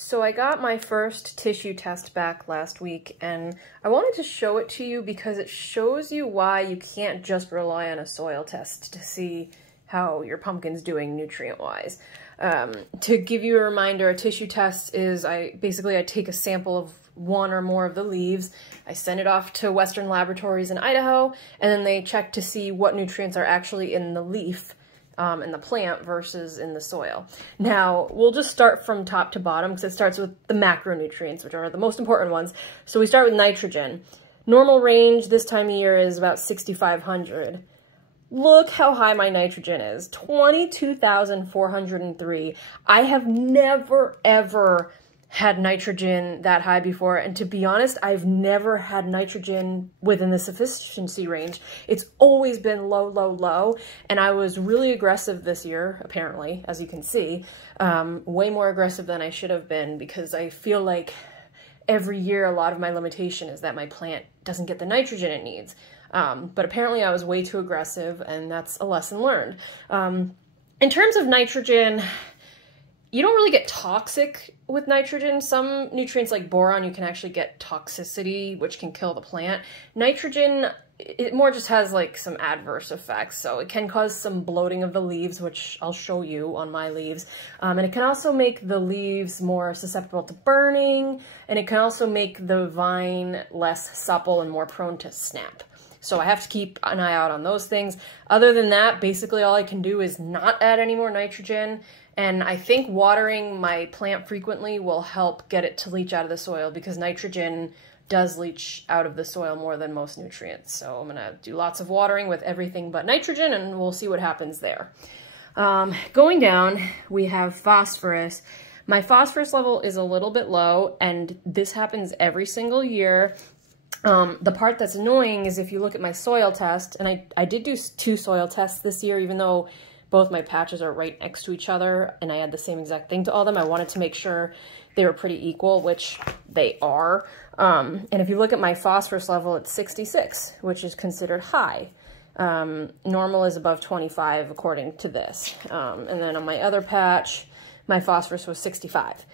So I got my first tissue test back last week, and I wanted to show it to you because it shows you why you can't just rely on a soil test to see how your pumpkin's doing nutrient-wise. To give you a reminder, a tissue test is I take a sample of one or more of the leaves, I send it off to Western Laboratories in Idaho, and then they check to see what nutrients are actually in the leaf in the plant versus in the soil. Now, we'll just start from top to bottom because it starts with the macronutrients, which are the most important ones. So we start with nitrogen. Normal range this time of year is about 6,500. Look how high my nitrogen is, 22,403. I have never, ever had nitrogen that high before, and to be honest, I've never had nitrogen within the sufficiency range. It's always been low, low, low, and I was really aggressive this year, apparently, as you can see, way more aggressive than I should have been, because I feel like every year a lot of my limitation is that my plant doesn't get the nitrogen it needs. But apparently I was way too aggressive, and that's a lesson learned. In terms of nitrogen, you don't really get toxic with nitrogen. Some nutrients like boron, you can actually get toxicity, which can kill the plant. Nitrogen, it more just has like some adverse effects. So it can cause some bloating of the leaves, which I'll show you on my leaves. And it can also make the leaves more susceptible to burning. And it can also make the vine less supple and more prone to snap. So I have to keep an eye out on those things. Other than that, basically all I can do is not add any more nitrogen. And I think watering my plant frequently will help get it to leach out of the soil, because nitrogen does leach out of the soil more than most nutrients. So I'm gonna do lots of watering with everything but nitrogen, and we'll see what happens there. Going down, we have phosphorus. My phosphorus level is a little bit low, and this happens every single year. The part that's annoying is if you look at my soil test, and I did do 2 soil tests this year, even though both my patches are right next to each other and I had the same exact thing to all of them. I wanted to make sure they were pretty equal, which they are. And if you look at my phosphorus level, it's 66, which is considered high. Normal is above 25 according to this. And then on my other patch, my phosphorus was 65.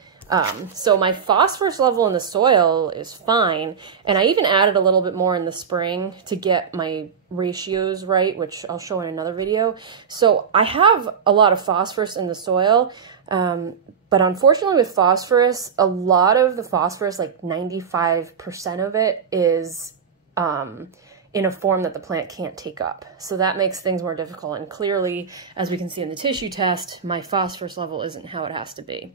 So my phosphorus level in the soil is fine, and I even added a little bit more in the spring to get my ratios right, which I'll show in another video. So I have a lot of phosphorus in the soil, but unfortunately with phosphorus, a lot of the phosphorus, like 95% of it, is in a form that the plant can't take up. So that makes things more difficult, and clearly, as we can see in the tissue test, my phosphorus level isn't how it has to be.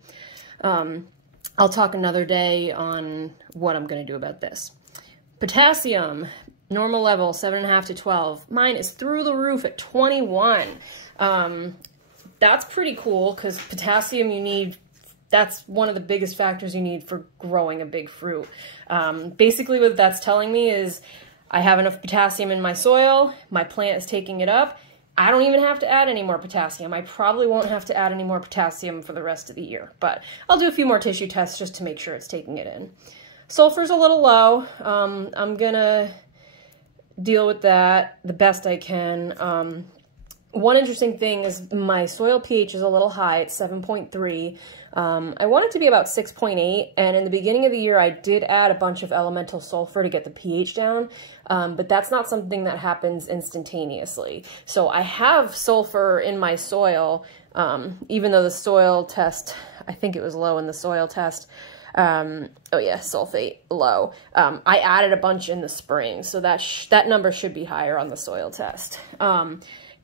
I'll talk another day on what I'm going to do about this. Potassium, normal level, 7.5 to 12. Mine is through the roof at 21. That's pretty cool, because potassium you need, that's one of the biggest factors you need for growing a big fruit. Basically what that's telling me is I have enough potassium in my soil, my plant is taking it up, I don't even have to add any more potassium. I probably won't have to add any more potassium for the rest of the year, but I'll do a few more tissue tests just to make sure it's taking it in. Sulfur's a little low. I'm gonna deal with that the best I can. One interesting thing is my soil pH is a little high, it's 7.3. I want it to be about 6.8, and in the beginning of the year I did add a bunch of elemental sulfur to get the pH down, but that's not something that happens instantaneously. So I have sulfur in my soil, even though the soil test, I think it was low in the soil test. Oh yeah, sulfate low. I added a bunch in the spring, so that number should be higher on the soil test.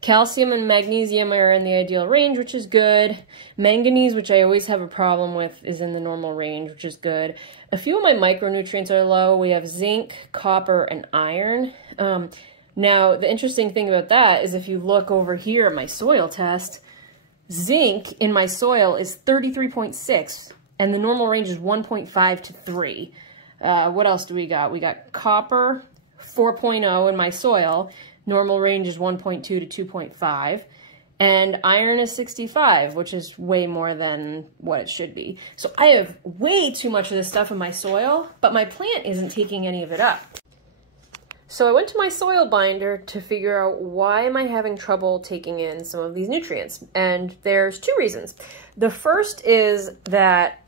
Calcium and magnesium are in the ideal range, which is good. Manganese, which I always have a problem with, is in the normal range, which is good. A few of my micronutrients are low. We have zinc, copper, and iron. Now, the interesting thing about that is if you look over here at my soil test, zinc in my soil is 33.6, and the normal range is 1.5 to 3. What else do we got? We got copper, 4.0 in my soil. Normal range is 1.2 to 2.5, and iron is 65, which is way more than what it should be. So I have way too much of this stuff in my soil, but my plant isn't taking any of it up. So I went to my soil binder to figure out why am I having trouble taking in some of these nutrients, and there's 2 reasons. The first is that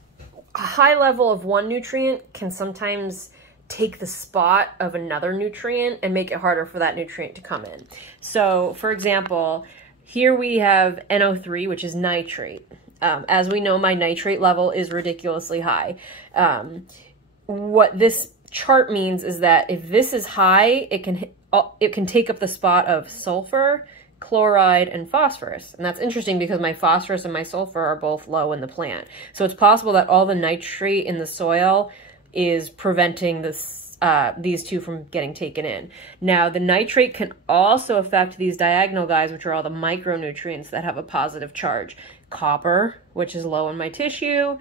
a high level of one nutrient can sometimes take the spot of another nutrient and make it harder for that nutrient to come in. So, for example, here we have NO3, which is nitrate. As we know, my nitrate level is ridiculously high. What this chart means is that if this is high, it can take up the spot of sulfur, chloride, and phosphorus. And that's interesting because my phosphorus and my sulfur are both low in the plant. So it's possible that all the nitrate in the soil is preventing this, these two from getting taken in. Now, the nitrate can also affect these diagonal guys, which are all the micronutrients that have a positive charge. Copper, which is low in my tissue,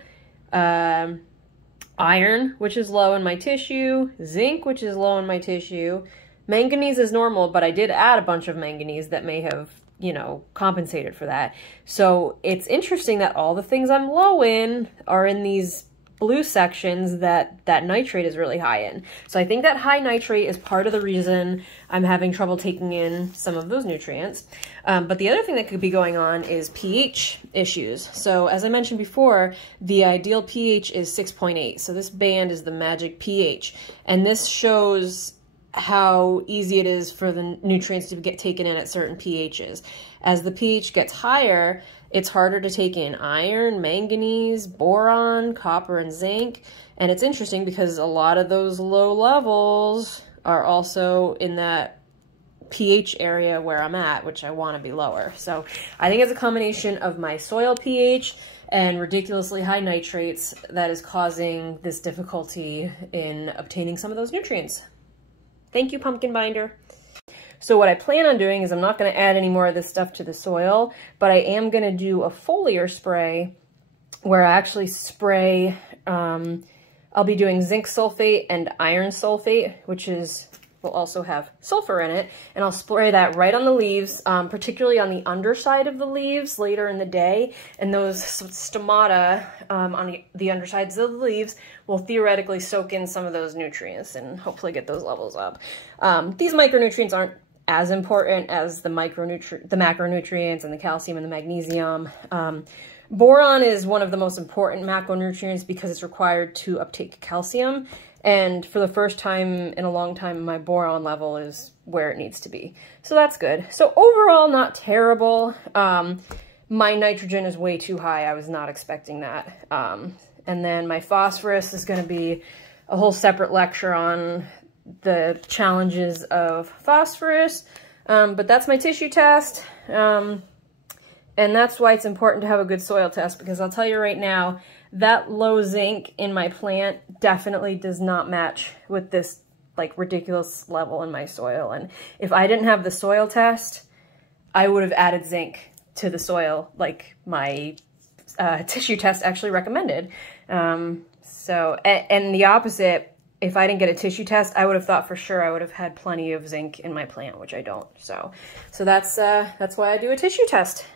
iron, which is low in my tissue, zinc, which is low in my tissue. Manganese is normal, but I did add a bunch of manganese that may have, you know, compensated for that. So it's interesting that all the things I'm low in are in these blue sections that nitrate is really high in. So I think that high nitrate is part of the reason I'm having trouble taking in some of those nutrients. But the other thing that could be going on is pH issues. So as I mentioned before, the ideal pH is 6.8. So this band is the magic pH. And this shows how easy it is for the nutrients to get taken in at certain pHs. As the pH gets higher, it's harder to take in iron, manganese, boron, copper, and zinc. And it's interesting because a lot of those low levels are also in that pH area where I'm at, which I want to be lower. So I think it's a combination of my soil pH and ridiculously high nitrates that is causing this difficulty in obtaining some of those nutrients. Thank you, pumpkin binder. So what I plan on doing is I'm not going to add any more of this stuff to the soil, but I am going to do a foliar spray where I actually spray, I'll be doing zinc sulfate and iron sulfate, which will also have sulfur in it, and I'll spray that right on the leaves, particularly on the underside of the leaves later in the day, and those stomata on the undersides of the leaves will theoretically soak in some of those nutrients and hopefully get those levels up. These micronutrients aren't as important as the macronutrients and the calcium and the magnesium. Boron is one of the most important macronutrients because it's required to uptake calcium. And for the first time in a long time, my boron level is where it needs to be. So that's good. So overall, not terrible. My nitrogen is way too high. I was not expecting that. And then my phosphorus is going to be a whole separate lecture on the challenges of phosphorus. But that's my tissue test. And that's why it's important to have a good soil test, because I'll tell you right now, that low zinc in my plant definitely does not match with this like ridiculous level in my soil. And if I didn't have the soil test, I would have added zinc to the soil like my tissue test actually recommended. And the opposite, if I didn't get a tissue test, I would have thought for sure I would have had plenty of zinc in my plant, which I don't. So that's why I do a tissue test.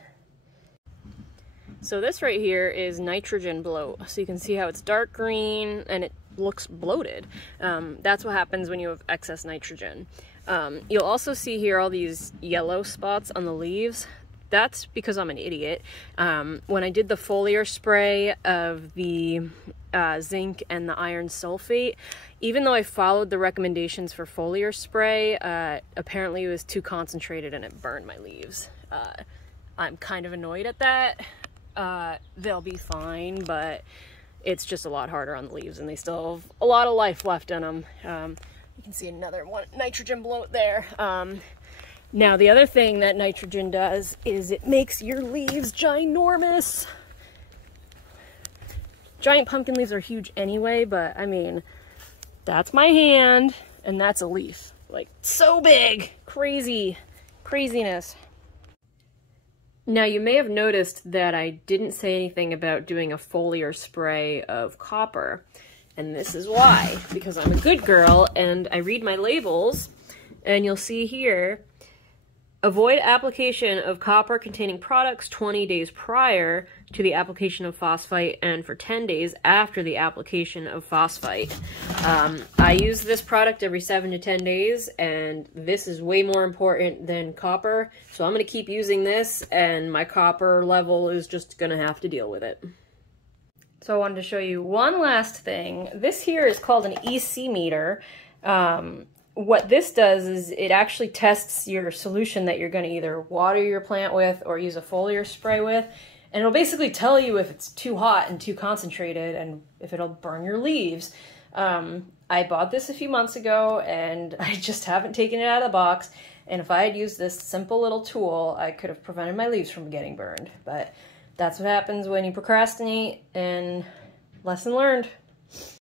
So this right here is nitrogen bloat. So you can see how it's dark green and it looks bloated. That's what happens when you have excess nitrogen. You'll also see here all these yellow spots on the leaves. That's because I'm an idiot. When I did the foliar spray of the zinc and the iron sulfate, even though I followed the recommendations for foliar spray, apparently it was too concentrated and it burned my leaves. I'm kind of annoyed at that. They'll be fine, but it's just a lot harder on the leaves and they still have a lot of life left in them. You can see another one, nitrogen bloat there. Now the other thing that nitrogen does is it makes your leaves ginormous. Giant pumpkin leaves are huge anyway, but I mean, that's my hand and that's a leaf. Like, so big. Craziness. Now you may have noticed that I didn't say anything about doing a foliar spray of copper, and this is why, because I'm a good girl and I read my labels, and you'll see here, avoid application of copper containing products 20 days prior to the application of phosphite and for 10 days after the application of phosphite. I use this product every 7 to 10 days, and this is way more important than copper, so I'm going to keep using this, and my copper level is just going to have to deal with it. So I wanted to show you one last thing. This here is called an EC meter. What this does is it actually tests your solution that you're going to either water your plant with or use a foliar spray with. And it'll basically tell you if it's too hot and too concentrated and if it'll burn your leaves. I bought this a few months ago and I just haven't taken it out of the box. And if I had used this simple little tool, I could have prevented my leaves from getting burned. But that's what happens when you procrastinate, and lesson learned.